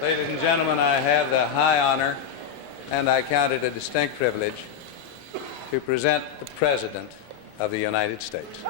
Ladies and gentlemen, I have the high honor, and I count it a distinct privilege, to present the President of the United States.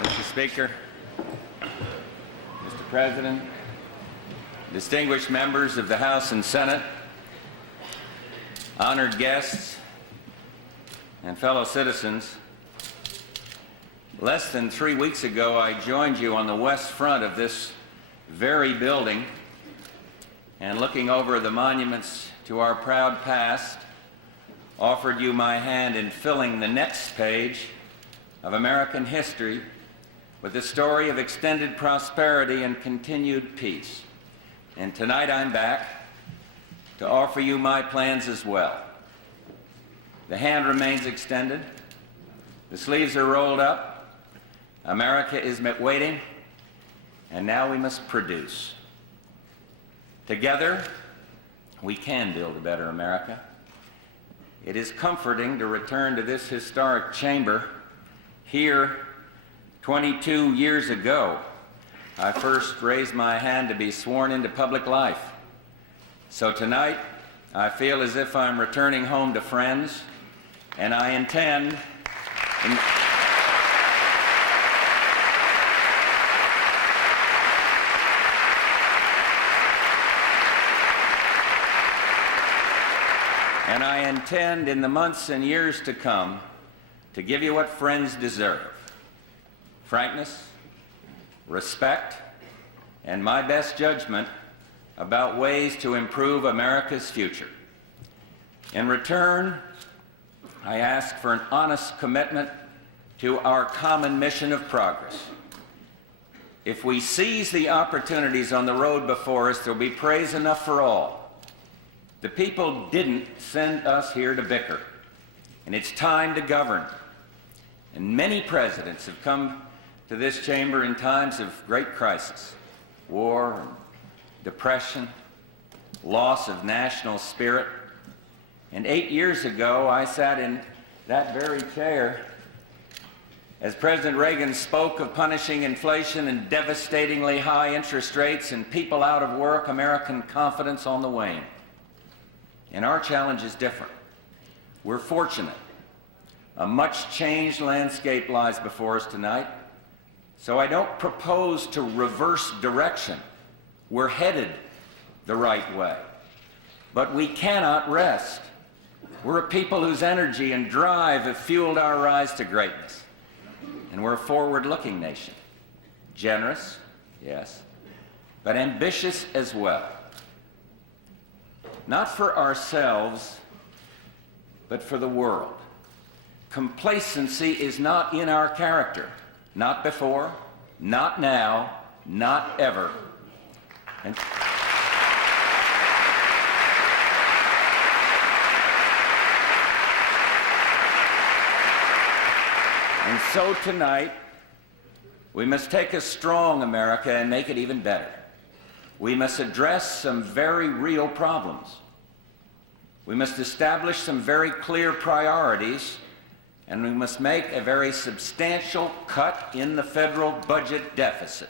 Mr. Speaker, Mr. President, distinguished members of the House and Senate, honored guests, and fellow citizens, less than 3 weeks ago, I joined you on the west front of this very building, and looking over the monuments to our proud past, offered you my hand in filling the next page of American history with the story of extended prosperity and continued peace. And tonight I'm back to offer you my plans as well. The hand remains extended, the sleeves are rolled up, America is waiting, and now we must produce. Together, we can build a better America. It is comforting to return to this historic chamber. Here, 22 years ago, I first raised my hand to be sworn into public life. So tonight, I feel as if I'm returning home to friends, and I intend in the months and years to come to give you what friends deserve: frankness, respect, and my best judgment about ways to improve America's future. In return, I ask for an honest commitment to our common mission of progress. If we seize the opportunities on the road before us, there'll be praise enough for all. The people didn't send us here to bicker, and it's time to govern. And many presidents have come to this chamber in times of great crisis: war, depression, loss of national spirit. And 8 years ago, I sat in that very chair as President Reagan spoke of punishing inflation and devastatingly high interest rates and people out of work, American confidence on the wane. And our challenge is different. We're fortunate. A much-changed landscape lies before us tonight. So I don't propose to reverse direction. We're headed the right way. But we cannot rest. We're a people whose energy and drive have fueled our rise to greatness. And we're a forward-looking nation. Generous, yes, but ambitious as well. Not for ourselves, but for the world. Complacency is not in our character. Not before, not now, not ever. And so tonight, we must take a strong America and make it even better. We must address some very real problems. We must establish some very clear priorities, and we must make a very substantial cut in the federal budget deficit.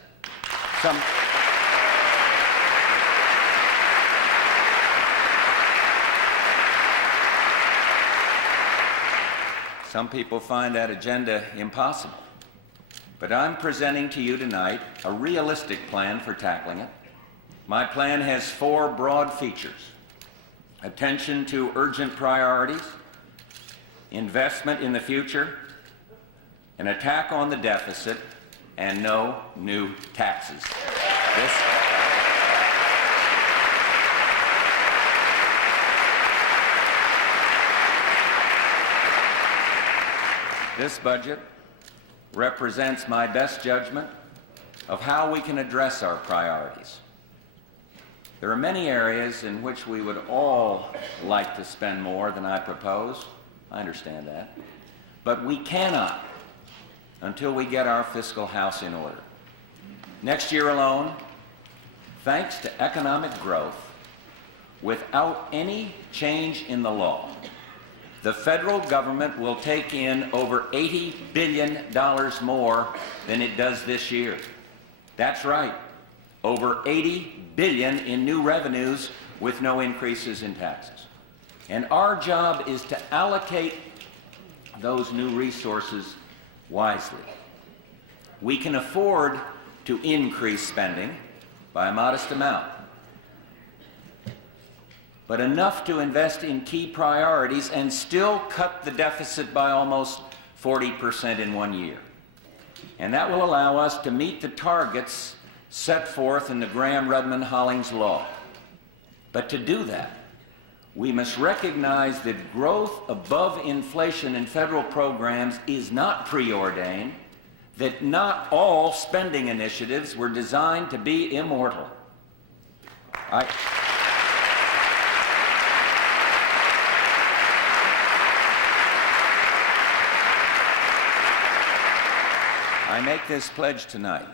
Some people find that agenda impossible, but I'm presenting to you tonight a realistic plan for tackling it. My plan has 4 broad features: attention to urgent priorities, investment in the future, an attack on the deficit, and no new taxes. This budget represents my best judgment of how we can address our priorities. There are many areas in which we would all like to spend more than I propose. I understand that. But we cannot until we get our fiscal house in order. Next year alone, thanks to economic growth, without any change in the law, the federal government will take in over $80 billion more than it does this year. That's right, over $80 billion in new revenues with no increases in taxes. And our job is to allocate those new resources wisely. We can afford to increase spending by a modest amount, but enough to invest in key priorities and still cut the deficit by almost 40% in 1 year. And that will allow us to meet the targets set forth in the Gramm-Rudman-Hollings law. But to do that, we must recognize that growth above inflation in federal programs is not preordained, that not all spending initiatives were designed to be immortal. I make this pledge tonight.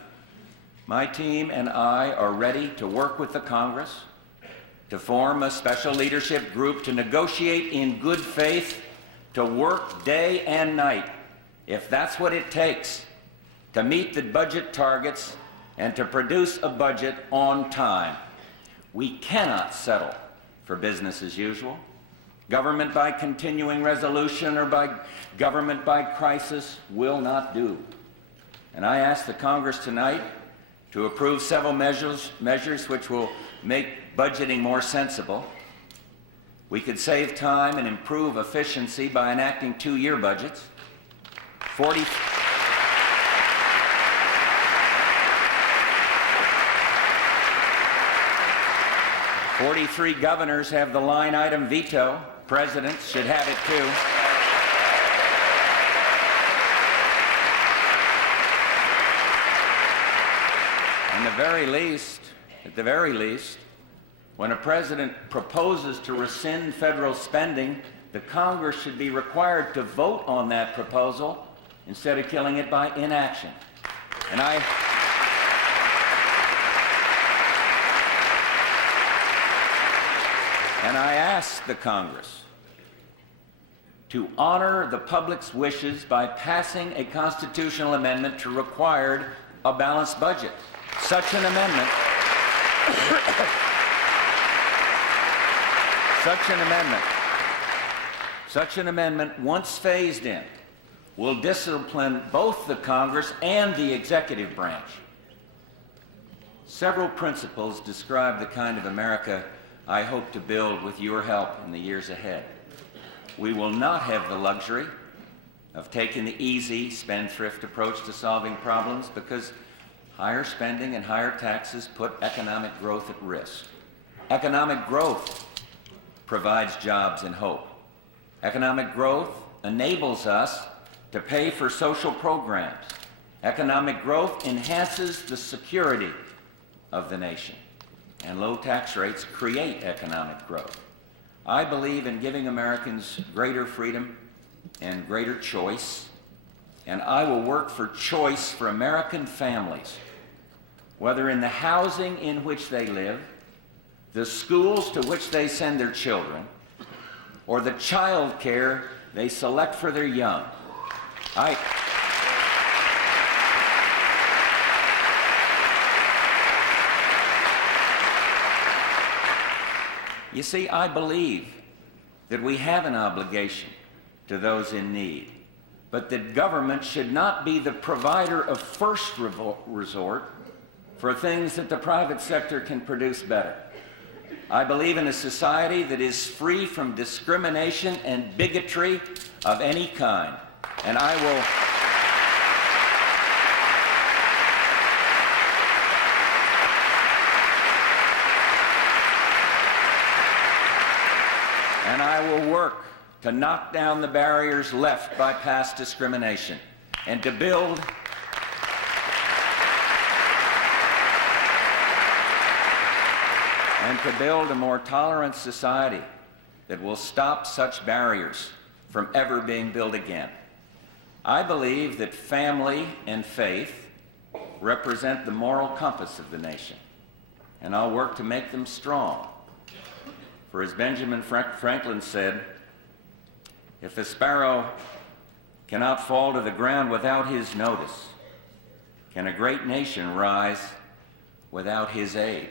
My team and I are ready to work with the Congress to form a special leadership group to negotiate in good faith, to work day and night, if that's what it takes, to meet the budget targets and to produce a budget on time. We cannot settle for business as usual. Government by continuing resolution or by government by crisis will not do. And I ask the Congress tonight to approve several measures which will make budgeting more sensible. We could save time and improve efficiency by enacting 2-year budgets. 43 governors have the line item veto. Presidents should have it too. At the very least, when a president proposes to rescind federal spending, the Congress should be required to vote on that proposal instead of killing it by inaction. And I ask the Congress to honor the public's wishes by passing a constitutional amendment to require a balanced budget. Such an amendment, once phased in, will discipline both the Congress and the executive branch. Several principles describe the kind of America I hope to build with your help in the years ahead. We will not have the luxury of taking the easy, spendthrift approach to solving problems because higher spending and higher taxes put economic growth at risk. Economic growth provides jobs and hope. Economic growth enables us to pay for social programs. Economic growth enhances the security of the nation. And low tax rates create economic growth. I believe in giving Americans greater freedom and greater choice, and I will work for choice for American families, whether in the housing in which they live, the schools to which they send their children, or the child care they select for their young. You see, I believe that we have an obligation to those in need, but that government should not be the provider of first resort for things that the private sector can produce better. I believe in a society that is free from discrimination and bigotry of any kind, and I will and I will work to knock down the barriers left by past discrimination and to build a more tolerant society that will stop such barriers from ever being built again. I believe that family and faith represent the moral compass of the nation, and I'll work to make them strong. For as Benjamin Franklin said, if a sparrow cannot fall to the ground without his notice, can a great nation rise without his aid?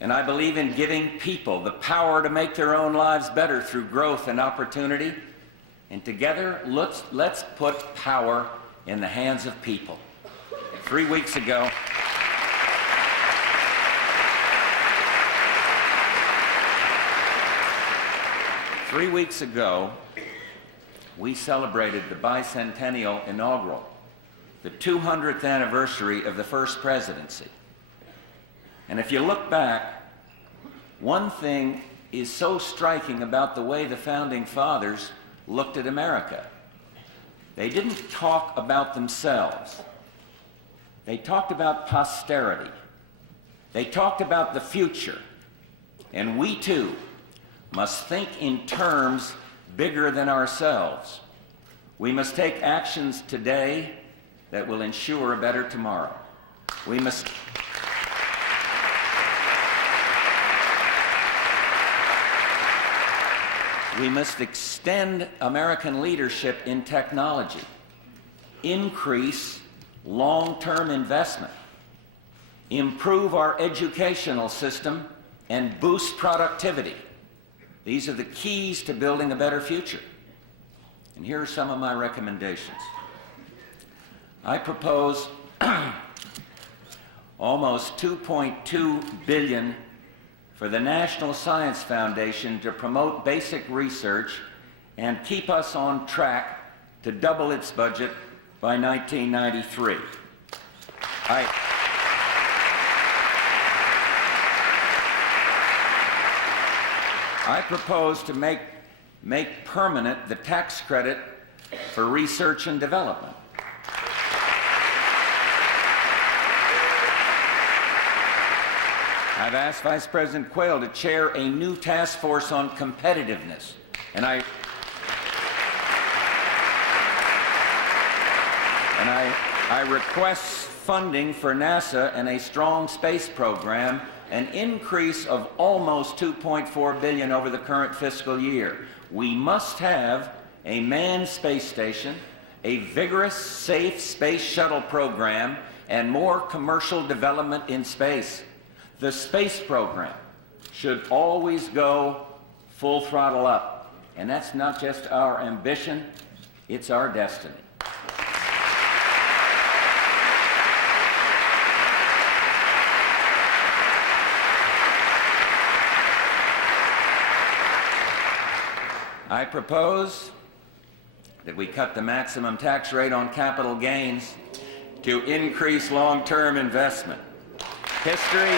And I believe in giving people the power to make their own lives better through growth and opportunity. And together, let's put power in the hands of people. 3 weeks ago, we celebrated the bicentennial inaugural, the 200th anniversary of the first presidency. And if you look back, one thing is so striking about the way the Founding Fathers looked at America. They didn't talk about themselves. They talked about posterity. They talked about the future. And we too must think in terms bigger than ourselves. We must take actions today that will ensure a better tomorrow. We must extend American leadership in technology, increase long-term investment, improve our educational system, and boost productivity. These are the keys to building a better future. And here are some of my recommendations. I propose almost $2.2 billion for the National Science Foundation to promote basic research and keep us on track to double its budget by 1993. I propose to make permanent the tax credit for research and development. I've asked Vice President Quayle to chair a new task force on competitiveness, and I request funding for NASA and a strong space program, an increase of almost $2.4 billion over the current fiscal year. We must have a manned space station, a vigorous, safe space shuttle program, and more commercial development in space. The space program should always go full throttle up, and that's not just our ambition, it's our destiny. I propose that we cut the maximum tax rate on capital gains to increase long-term investment. History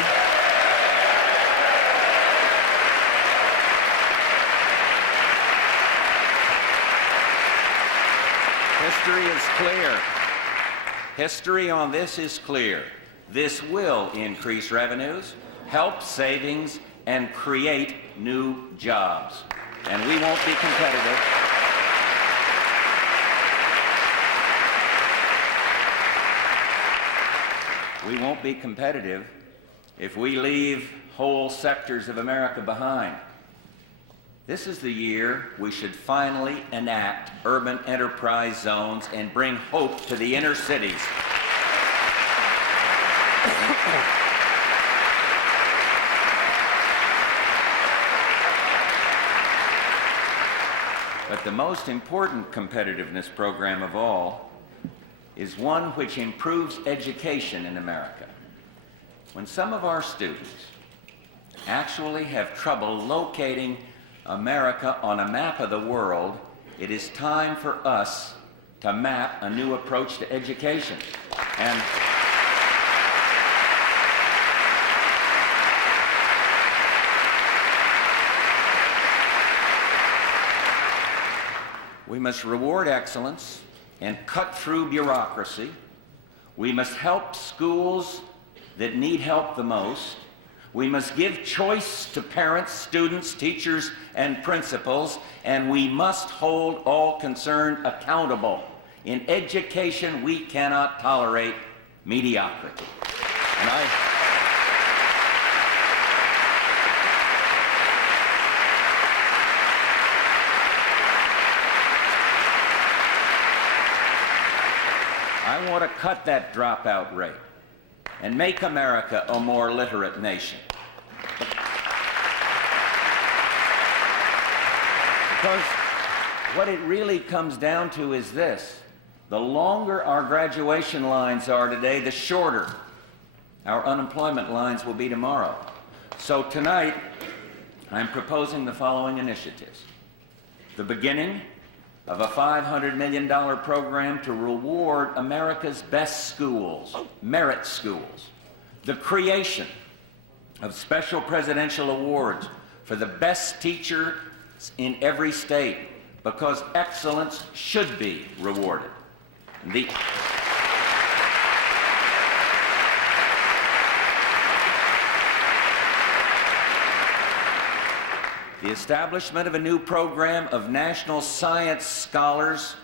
is clear. History on this is clear. This will increase revenues, help savings, and create new jobs. And we won't be competitive. We won't be competitive if we leave whole sectors of America behind. This is the year we should finally enact urban enterprise zones and bring hope to the inner cities. But the most important competitiveness program of all is one which improves education in America. When some of our students actually have trouble locating America on a map of the world, it is time for us to map a new approach to education. And must reward excellence and cut through bureaucracy. We must help schools that need help the most. We must give choice to parents, students, teachers, and principals, and we must hold all concerned accountable. In education, we cannot tolerate mediocrity. And I want to cut that dropout rate and make America a more literate nation. Because what it really comes down to is this: the longer our graduation lines are today, the shorter our unemployment lines will be tomorrow. So tonight, I'm proposing the following initiatives: the beginning of a $500 million program to reward America's best schools, merit schools; the creation of special presidential awards for the best teachers in every state, because excellence should be rewarded. The establishment of a new program of national science scholars,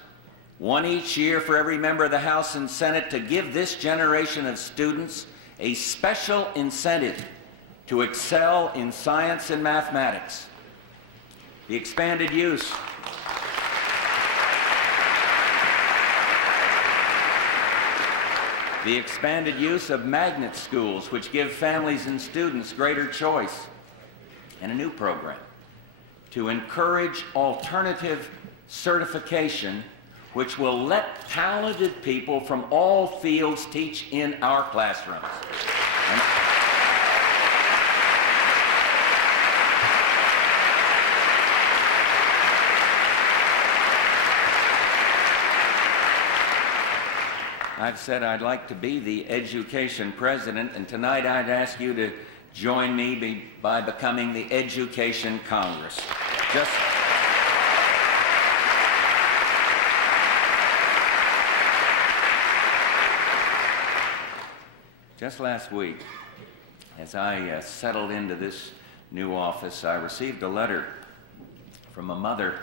one each year for every member of the House and Senate, to give this generation of students a special incentive to excel in science and mathematics. The expanded use of magnet schools, which give families and students greater choice, and a new program to encourage alternative certification, which will let talented people from all fields teach in our classrooms. I've said I'd like to be the education president, and tonight I'd ask you to join me by becoming the Education Congress. Just last week, as I settled into this new office, I received a letter from a mother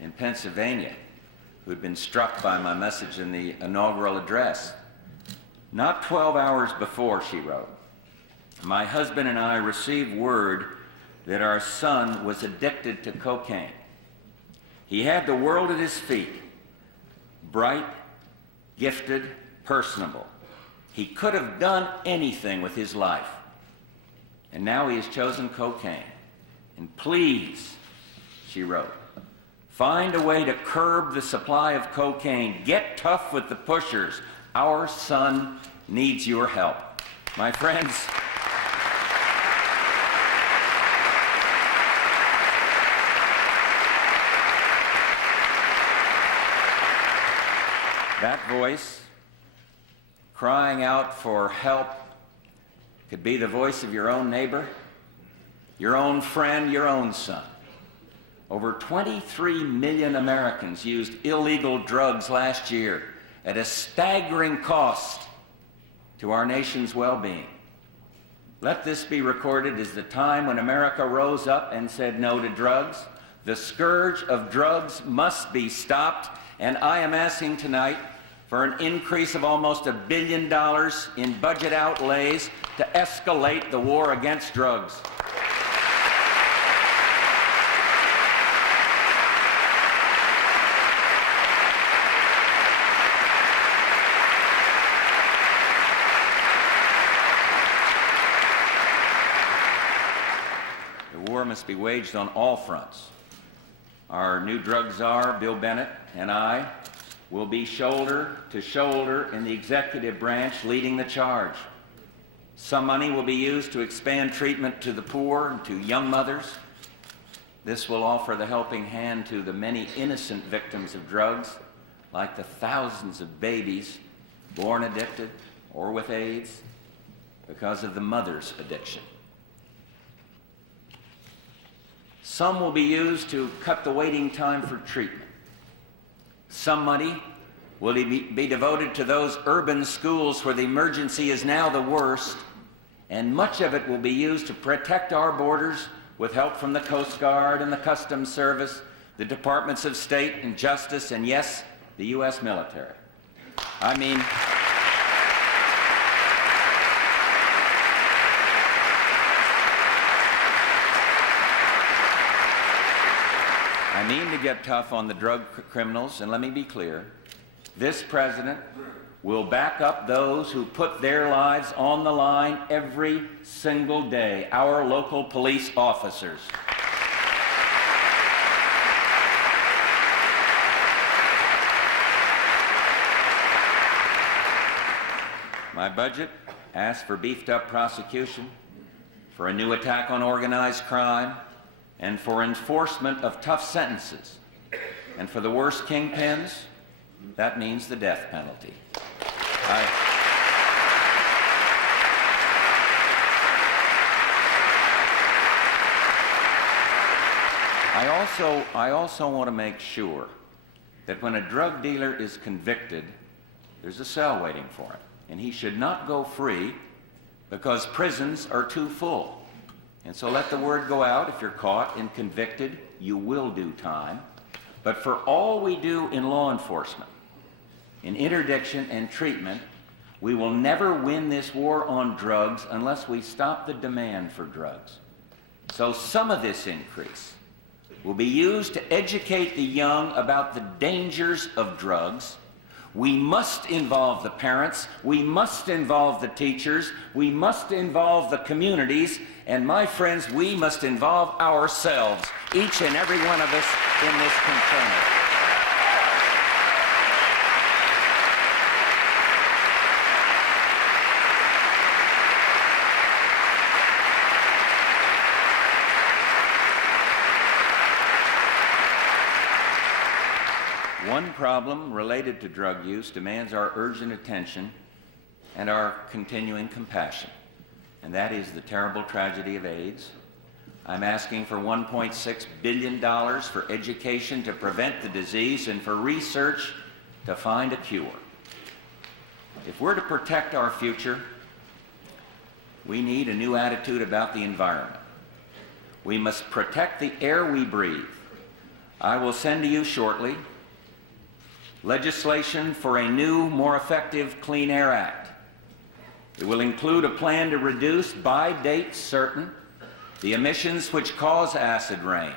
in Pennsylvania who'd been struck by my message in the inaugural address. Not 12 hours before, she wrote, my husband and I received word that our son was addicted to cocaine. He had the world at his feet, bright, gifted, personable. He could have done anything with his life. And now he has chosen cocaine. And please, she wrote, find a way to curb the supply of cocaine. Get tough with the pushers. Our son needs your help. My friends, that voice crying out for help could be the voice of your own neighbor, your own friend, your own son. Over 23 million Americans used illegal drugs last year at a staggering cost to our nation's well-being. Let this be recorded as the time when America rose up and said no to drugs. The scourge of drugs must be stopped, and I am asking tonight for an increase of almost $1 billion in budget outlays to escalate the war against drugs. The war must be waged on all fronts. Our new drug czar, Bill Bennett, and I will be shoulder to shoulder in the executive branch leading the charge. Some money will be used to expand treatment to the poor and to young mothers. This will offer the helping hand to the many innocent victims of drugs, like the thousands of babies born addicted or with AIDS because of the mother's addiction. Some will be used to cut the waiting time for treatment. Some money will be devoted to those urban schools where the emergency is now the worst, and much of it will be used to protect our borders with help from the Coast Guard and the Customs Service, the Departments of State and Justice, and yes, the U.S. military. I mean, to get tough on the drug criminals, and let me be clear, this president will back up those who put their lives on the line every single day, our local police officers. My budget asks for beefed up prosecution, for a new attack on organized crime, and for enforcement of tough sentences. And for the worst kingpins, that means the death penalty. I also want to make sure that when a drug dealer is convicted, there's a cell waiting for him. And he should not go free because prisons are too full. And so let the word go out, if you're caught and convicted, you will do time. But for all we do in law enforcement, in interdiction and treatment, we will never win this war on drugs unless we stop the demand for drugs. So some of this increase will be used to educate the young about the dangers of drugs. We must involve the parents, we must involve the teachers, we must involve the communities, and my friends, we must involve ourselves, each and every one of us in this concern. One problem related to drug use demands our urgent attention and our continuing compassion, and that is the terrible tragedy of AIDS. I'm asking for $1.6 billion for education to prevent the disease and for research to find a cure. If we're to protect our future, we need a new attitude about the environment. We must protect the air we breathe. I will send to you shortly legislation for a new, more effective Clean Air Act. It will include a plan to reduce, by date certain, the emissions which cause acid rain.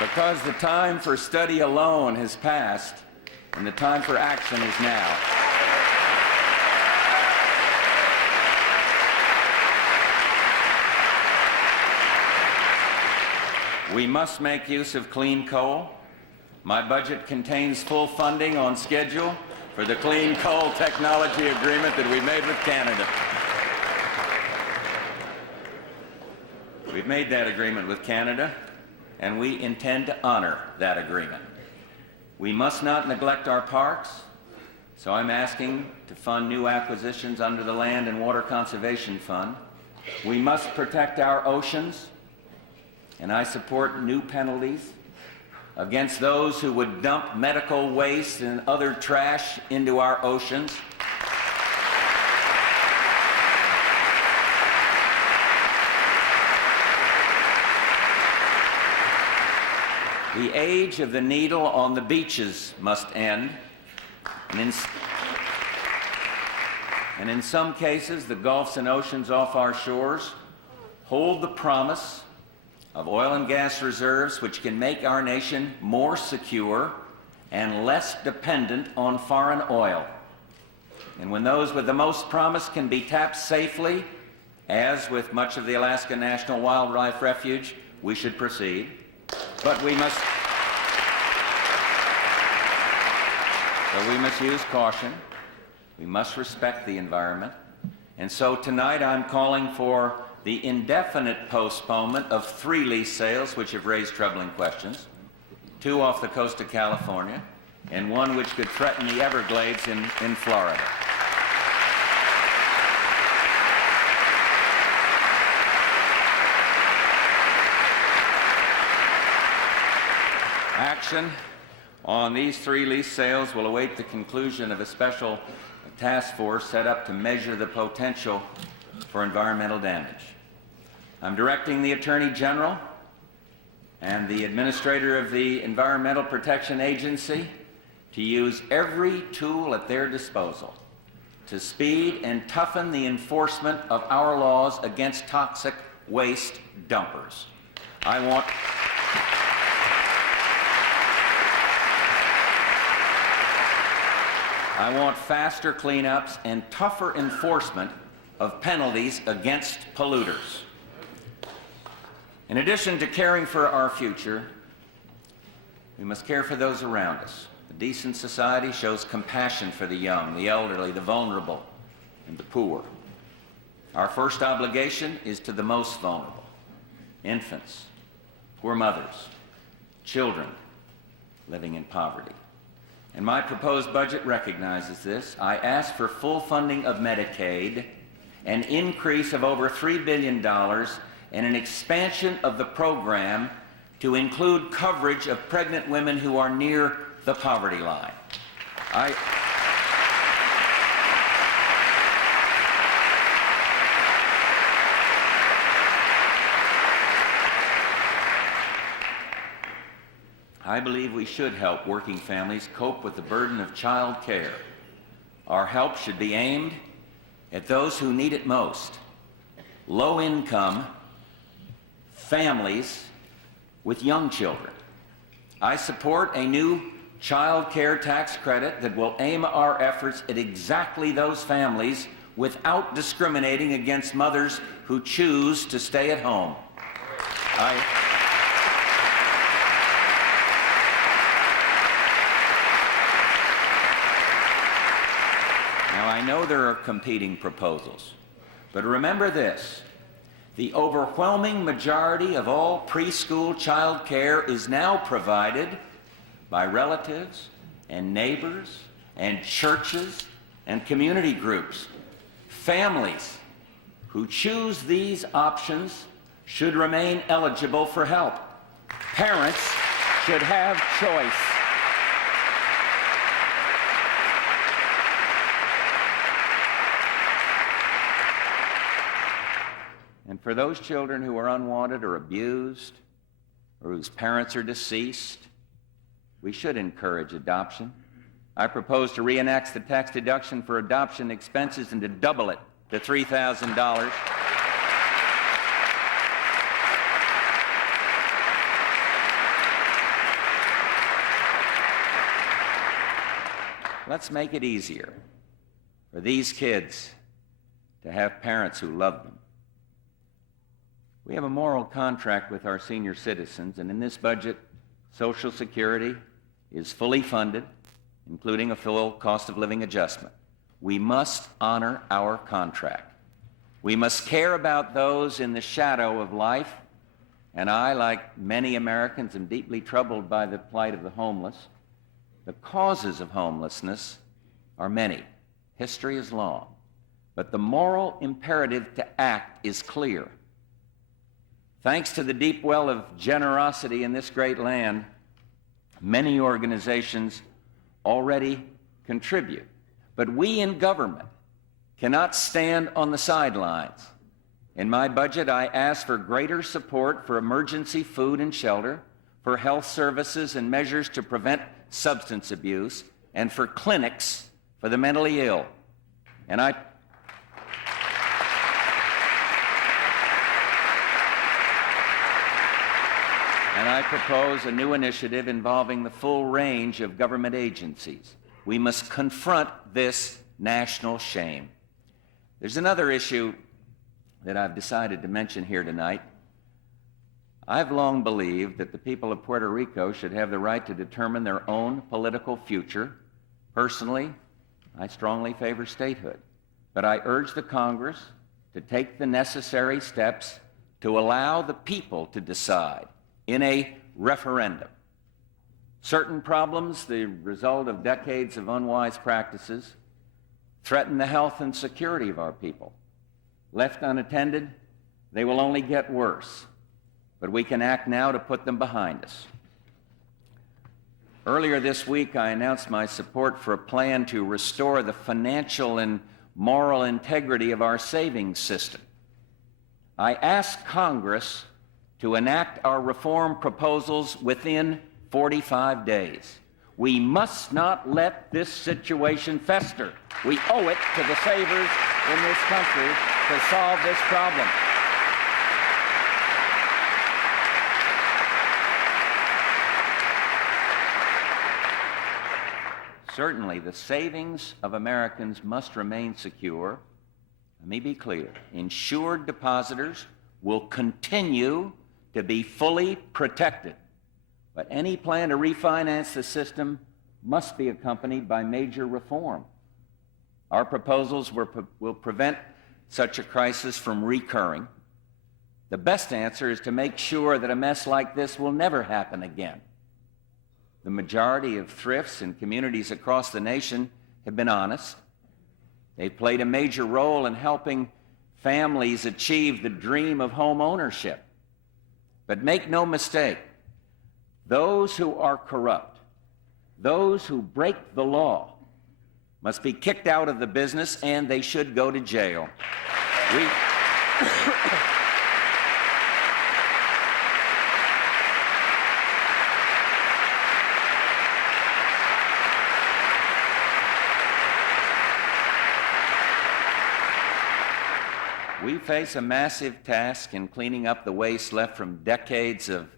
Because the time for study alone has passed, and the time for action is now. We must make use of clean coal. My budget contains full funding on schedule for the Clean Coal Technology Agreement that we made with Canada. We've made that agreement with Canada, and we intend to honor that agreement. We must not neglect our parks, so I'm asking to fund new acquisitions under the Land and Water Conservation Fund. We must protect our oceans, and I support new penalties against those who would dump medical waste and other trash into our oceans. The age of the needle on the beaches must end, and in some cases, the gulfs and oceans off our shores hold the promise of oil and gas reserves which can make our nation more secure and less dependent on foreign oil. And when those with the most promise can be tapped safely, as with much of the Alaska National Wildlife Refuge, we should proceed. But we must use caution. We must respect the environment. And so tonight I'm calling for the indefinite postponement of 3 lease sales which have raised troubling questions, 2 off the coast of California, and 1 which could threaten the Everglades in Florida. Action on these 3 lease sales will await the conclusion of a special task force set up to measure the potential for environmental damage. I'm directing the Attorney General and the Administrator of the Environmental Protection Agency to use every tool at their disposal to speed and toughen the enforcement of our laws against toxic waste dumpers. I want faster cleanups and tougher enforcement of penalties against polluters. In addition to caring for our future, we must care for those around us. A decent society shows compassion for the young, the elderly, the vulnerable, and the poor. Our first obligation is to the most vulnerable: infants, poor mothers, children living in poverty. And my proposed budget recognizes this. I ask for full funding of Medicaid, an increase of over $3 billion, and an expansion of the program to include coverage of pregnant women who are near the poverty line. I believe we should help working families cope with the burden of child care. Our help should be aimed at those who need it most: low-income families with young children. I support a new child care tax credit that will aim our efforts at exactly those families without discriminating against mothers who choose to stay at home. Now, I know there are competing proposals, but remember this: the overwhelming majority of all preschool child care is now provided by relatives and neighbors and churches and community groups. Families who choose these options should remain eligible for help. Parents should have choice. And for those children who are unwanted or abused, or whose parents are deceased, we should encourage adoption. I propose to re-enact the tax deduction for adoption expenses and to double it to $3,000. Let's make it easier for these kids to have parents who love them. We have a moral contract with our senior citizens, and in this budget, Social Security is fully funded, including a full cost of living adjustment. We must honor our contract. We must care about those in the shadow of life, and I, like many Americans, am deeply troubled by the plight of the homeless. The causes of homelessness are many. History is long. But the moral imperative to act is clear. Thanks to the deep well of generosity in this great land, many organizations already contribute. But we in government cannot stand on the sidelines. In my budget, I ask for greater support for emergency food and shelter, for health services and measures to prevent substance abuse, and for clinics for the mentally ill. And I propose a new initiative involving the full range of government agencies. We must confront this national shame. There's another issue that I've decided to mention here tonight. I've long believed that the people of Puerto Rico should have the right to determine their own political future. Personally, I strongly favor statehood, but I urge the Congress to take the necessary steps to allow the people to decide in a referendum. Certain problems, the result of decades of unwise practices, threaten the health and security of our people. Left unattended, they will only get worse, but we can act now to put them behind us. Earlier this week, I announced my support for a plan to restore the financial and moral integrity of our savings system. I asked Congress to enact our reform proposals within 45 days. We must not let this situation fester. We owe it to the savers in this country to solve this problem. Certainly, the savings of Americans must remain secure. Let me be clear. Insured depositors will continue to be fully protected. But any plan to refinance the system must be accompanied by major reform. Our proposals will prevent such a crisis from recurring. The best answer is to make sure that a mess like this will never happen again. The majority of thrifts in communities across the nation have been honest. They've played a major role in helping families achieve the dream of home ownership. But make no mistake, those who are corrupt, those who break the law, must be kicked out of the business, and they should go to jail. We face a massive task in cleaning up the waste left from decades of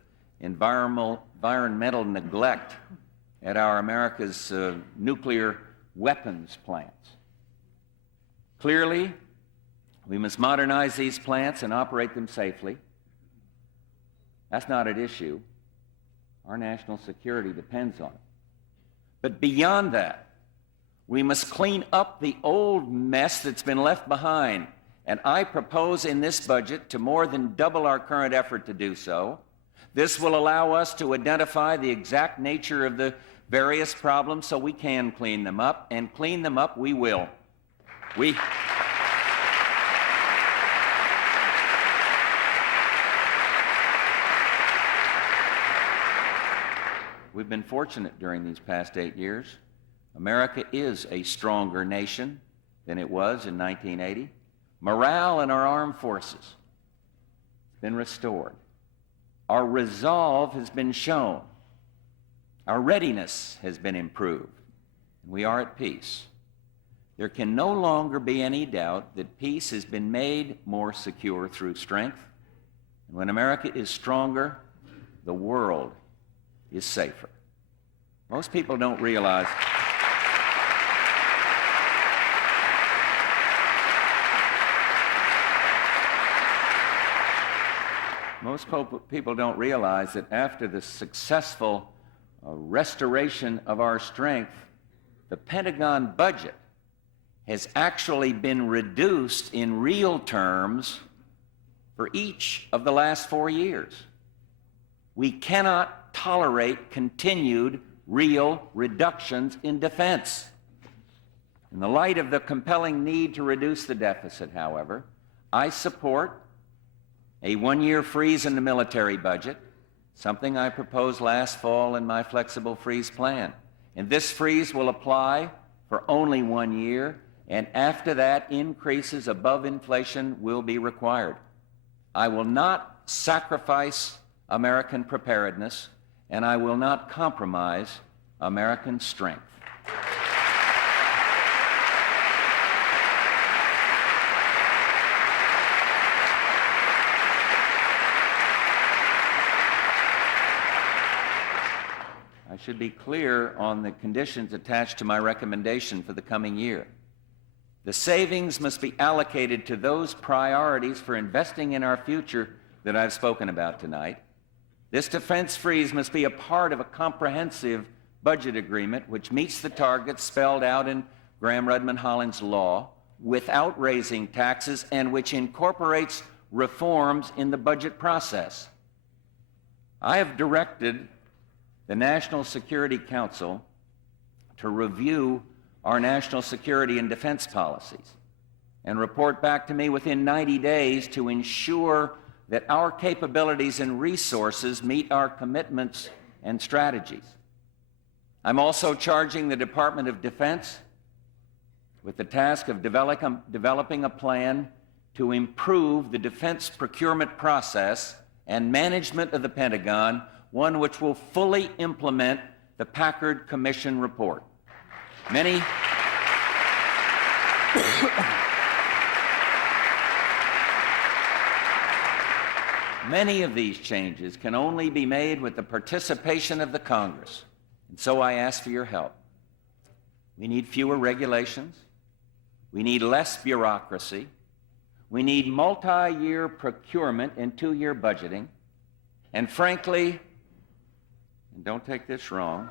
environmental neglect at our America's nuclear weapons plants. Clearly, we must modernize these plants and operate them safely. That's not at issue. Our national security depends on it. But beyond that, we must clean up the old mess that's been left behind. And I propose in this budget to more than double our current effort to do so. This will allow us to identify the exact nature of the various problems so we can clean them up, and clean them up we will. We've been fortunate during these past 8 years. America is a stronger nation than it was in 1980. Morale in our armed forces has been restored. Our resolve has been shown. Our readiness has been improved. And we are at peace. There can no longer be any doubt that peace has been made more secure through strength. And when America is stronger, the world is safer. Most people don't realize that after the successful restoration of our strength, the Pentagon budget has actually been reduced in real terms for each of the last 4 years. We cannot tolerate continued real reductions in defense. In the light of the compelling need to reduce the deficit, however, I support a one-year freeze in the military budget, something I proposed last fall in my flexible freeze plan. And this freeze will apply for only 1 year, and after that, increases above inflation will be required. I will not sacrifice American preparedness, and I will not compromise American strength. I should be clear on the conditions attached to my recommendation for the coming year. The savings must be allocated to those priorities for investing in our future that I've spoken about tonight. This defense freeze must be a part of a comprehensive budget agreement which meets the targets spelled out in Gramm-Rudman-Hollins law without raising taxes, and which incorporates reforms in the budget process. I have directed the National Security Council to review our national security and defense policies and report back to me within 90 days to ensure that our capabilities and resources meet our commitments and strategies. I'm also charging the Department of Defense with the task of developing a plan to improve the defense procurement process and management of the Pentagon, one which will fully implement the Packard Commission report. Many of these changes can only be made with the participation of the Congress, and so I ask for your help. We need fewer regulations. We need less bureaucracy. We need multi-year procurement and 2-year budgeting. And frankly, and don't take this wrong,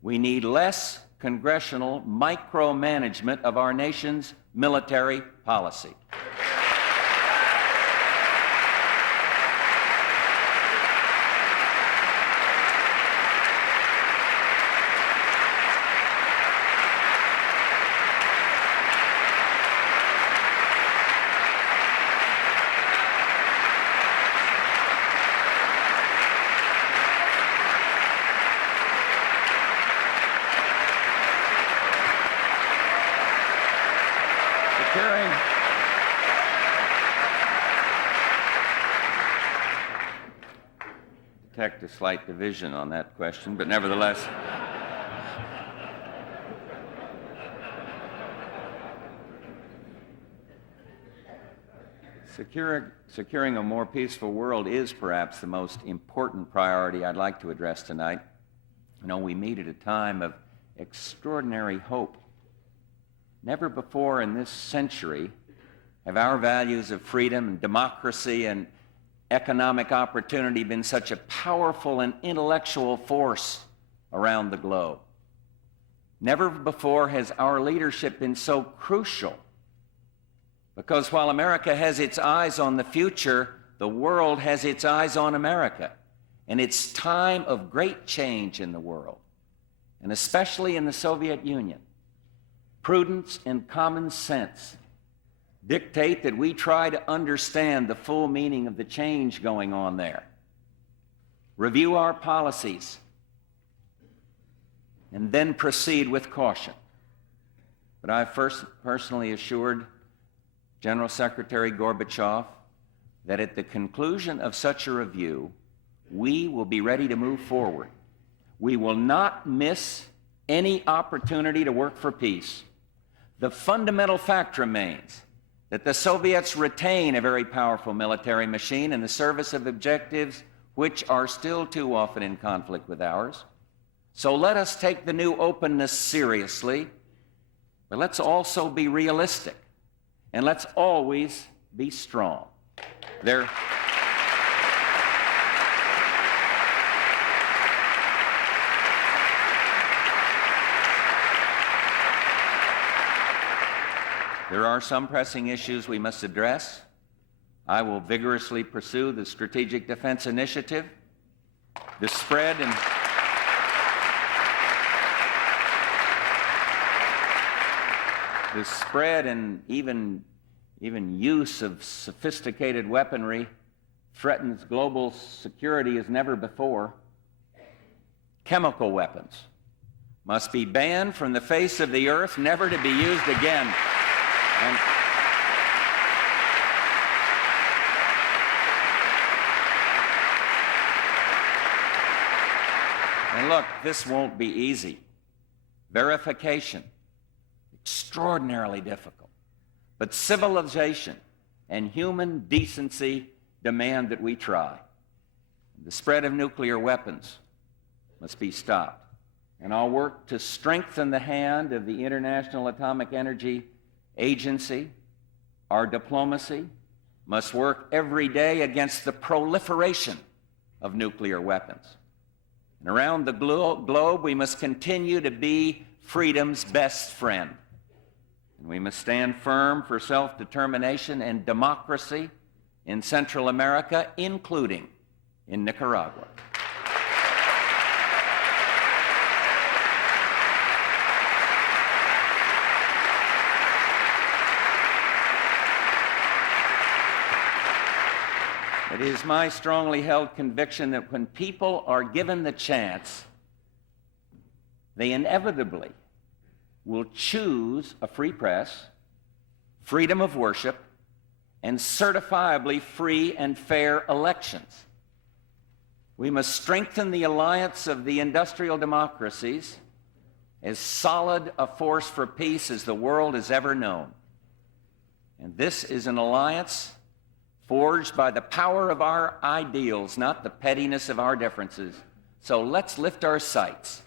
we need less congressional micromanagement of our nation's military policy. Detect a slight division on that question, but nevertheless. Securing a more peaceful world is perhaps the most important priority I'd like to address tonight. You know, we meet at a time of extraordinary hope. Never before in this century have our values of freedom and democracy and economic opportunity been such a powerful and intellectual force around the globe. Never before has our leadership been so crucial, because while America has its eyes on the future, the world has its eyes on America. And it's time of great change in the world, and especially in the Soviet Union. Prudence and common sense dictate that we try to understand the full meaning of the change going on there. Review our policies, and then proceed with caution. But I first personally assured General Secretary Gorbachev that at the conclusion of such a review, we will be ready to move forward. We will not miss any opportunity to work for peace. The fundamental fact remains that the Soviets retain a very powerful military machine in the service of objectives which are still too often in conflict with ours. So let us take the new openness seriously, but let's also be realistic, and let's always be strong. There are some pressing issues we must address. I will vigorously pursue the Strategic Defense Initiative, the spread and even use of sophisticated weaponry threatens global security as never before. Chemical weapons must be banned from the face of the earth, never to be used again. And look, this won't be easy. Verification, extraordinarily difficult. But civilization and human decency demand that we try. The spread of nuclear weapons must be stopped. And I'll work to strengthen the hand of the International Atomic Energy Agency. Our diplomacy must work every day against the proliferation of nuclear weapons. And around the globe, we must continue to be freedom's best friend. And we must stand firm for self-determination and democracy in Central America, including in Nicaragua. It is my strongly held conviction that when people are given the chance they inevitably will choose a free press, freedom of worship, and certifiably free and fair elections. We must strengthen the alliance of the industrial democracies, as solid a force for peace as the world has ever known. And this is an alliance forged by the power of our ideals, not the pettiness of our differences. So let's lift our sights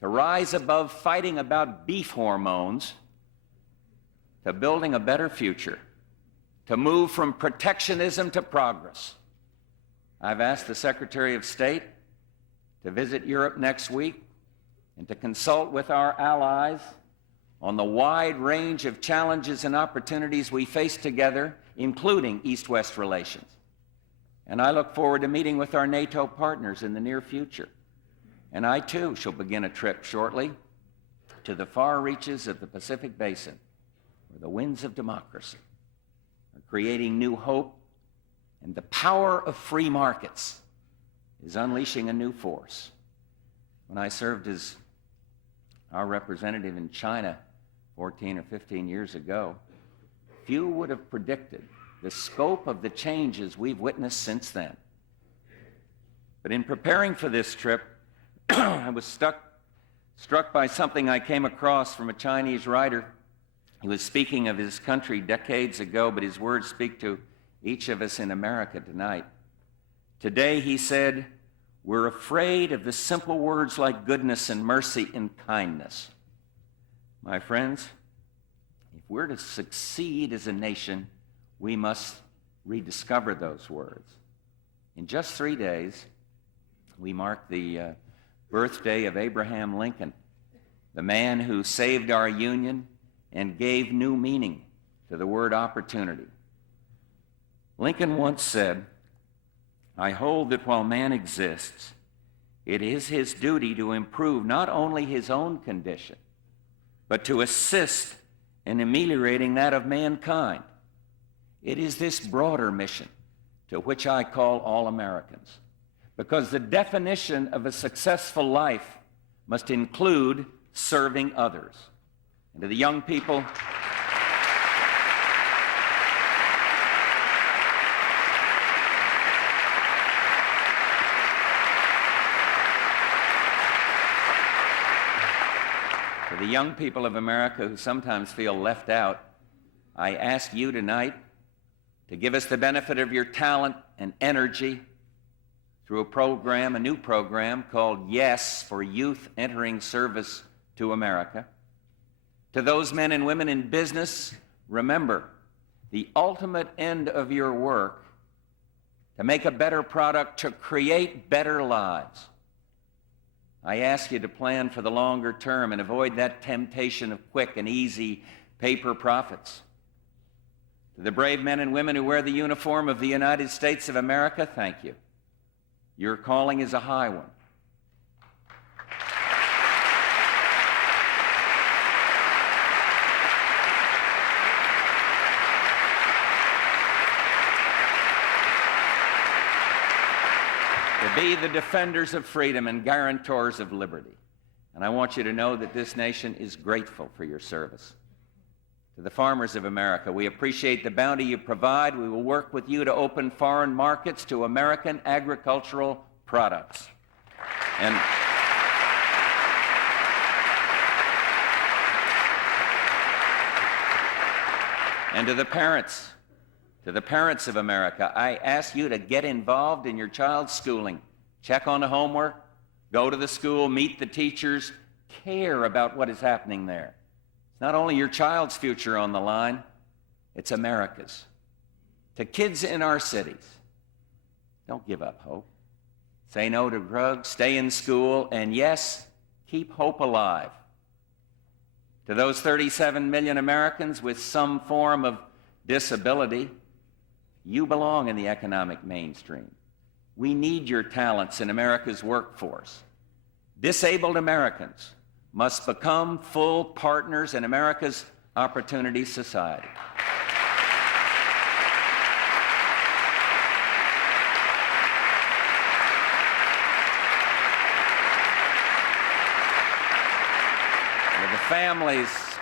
to rise above fighting about beef hormones to building a better future, to move from protectionism to progress. I've asked the Secretary of State to visit Europe next week and to consult with our allies on the wide range of challenges and opportunities we face together, including East-West relations. And I look forward to meeting with our NATO partners in the near future. And I, too, shall begin a trip shortly to the far reaches of the Pacific Basin, where the winds of democracy are creating new hope, and the power of free markets is unleashing a new force. When I served as our representative in China 14 or 15 years ago, few would have predicted the scope of the changes we've witnessed since then. But in preparing for this trip, I was struck by something I came across from a Chinese writer. He was speaking of his country decades ago, but his words speak to each of us in America tonight. Today, he said, we're afraid of the simple words like goodness and mercy and kindness. My friends, if we're to succeed as a nation, we must rediscover those words. In just 3 days, we mark the birthday of Abraham Lincoln, the man who saved our union and gave new meaning to the word opportunity. Lincoln once said, I hold that while man exists, it is his duty to improve not only his own condition, but to assist in ameliorating that of mankind. It is this broader mission to which I call all Americans, because the definition of a successful life must include serving others. And to the young people, of America who sometimes feel left out, I ask you tonight to give us the benefit of your talent and energy through a new program called Yes for Youth Entering Service to America. To those men and women in business, remember, the ultimate end of your work to make a better product, to create better lives. I ask you to plan for the longer term and avoid that temptation of quick and easy paper profits. To the brave men and women who wear the uniform of the United States of America, thank you. Your calling is a high one. To be the defenders of freedom and guarantors of liberty. And I want you to know that this nation is grateful for your service. To the farmers of America, we appreciate the bounty you provide. We will work with you to open foreign markets to American agricultural products. And to the parents of America, I ask you to get involved in your child's schooling. Check on the homework, go to the school, meet the teachers, care about what is happening there. It's not only your child's future on the line, it's America's. To kids in our cities, don't give up hope. Say no to drugs, stay in school, and yes, keep hope alive. To those 37 million Americans with some form of disability, you belong in the economic mainstream. We need your talents in America's workforce. Disabled Americans must become full partners in America's opportunity society.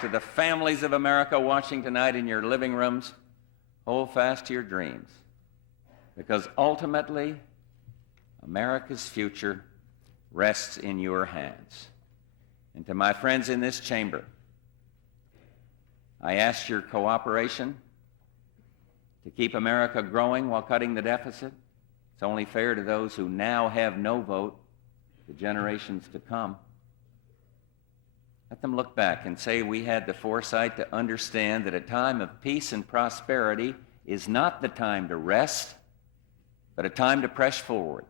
To the families of America watching tonight in your living rooms, hold fast to your dreams, because ultimately, America's future rests in your hands. And to my friends in this chamber, I ask your cooperation to keep America growing while cutting the deficit. It's only fair to those who now have no vote, the generations to come. Let them look back and say we had the foresight to understand that a time of peace and prosperity is not the time to rest, but a time to press forward,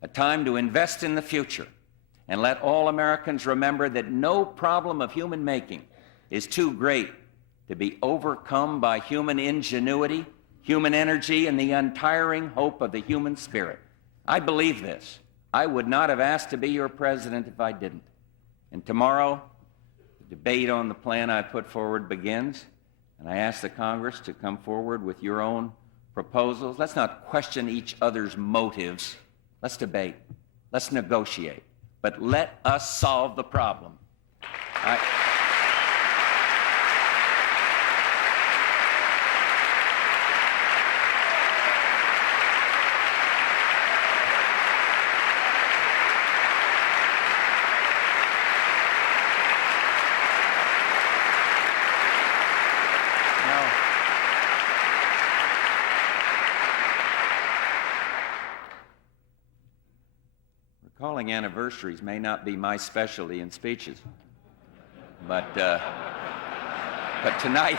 a time to invest in the future, and let all Americans remember that no problem of human making is too great to be overcome by human ingenuity, human energy, and the untiring hope of the human spirit. I believe this. I would not have asked to be your president if I didn't. And tomorrow, the debate on the plan I put forward begins, and I ask the Congress to come forward with your own proposals. Let's not question each other's motives. Let's debate. Let's negotiate. But let us solve the problem. Recalling anniversaries may not be my specialty in speeches, but tonight,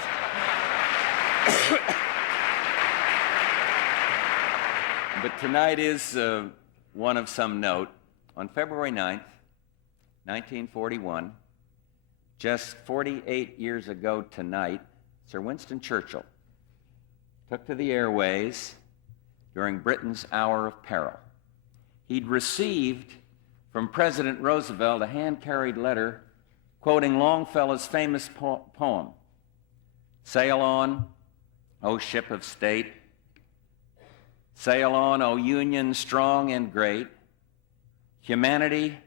tonight is one of some note. On February 9th, 1941, just 48 years ago tonight, Sir Winston Churchill took to the airways during Britain's hour of peril. He'd received from President Roosevelt a hand-carried letter quoting Longfellow's famous poem, "Sail on, O ship of state, sail on, O Union strong and great. Humanity,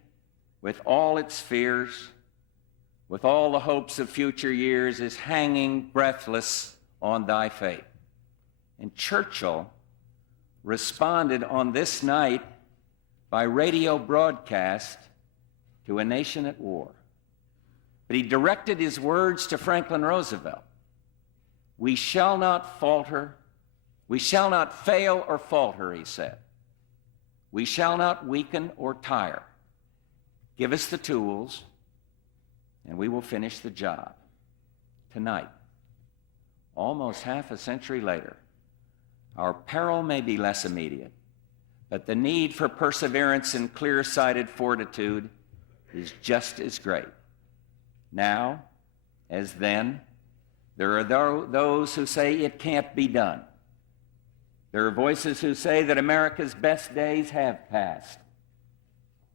with all its fears, with all the hopes of future years, is hanging breathless on thy fate." And Churchill responded on this night by radio broadcast to a nation at war. But he directed his words to Franklin Roosevelt. "We shall not falter, we shall not fail or falter," he said. "We shall not weaken or tire. Give us the tools, and we will finish the job." Tonight, almost half a century later, our peril may be less immediate, but the need for perseverance and clear-sighted fortitude is just as great. Now, as then, there are those who say it can't be done. There are voices who say that America's best days have passed,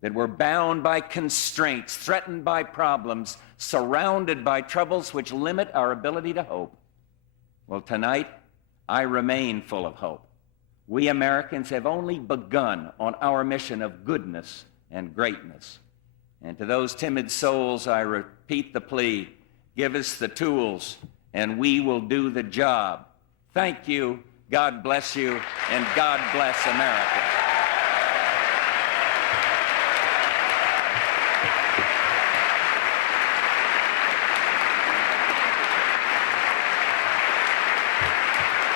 that we're bound by constraints, threatened by problems, surrounded by troubles which limit our ability to hope. Well, tonight, I remain full of hope. We Americans have only begun on our mission of goodness and greatness. And to those timid souls, I repeat the plea: give us the tools, and we will do the job. Thank you, God bless you, and God bless America.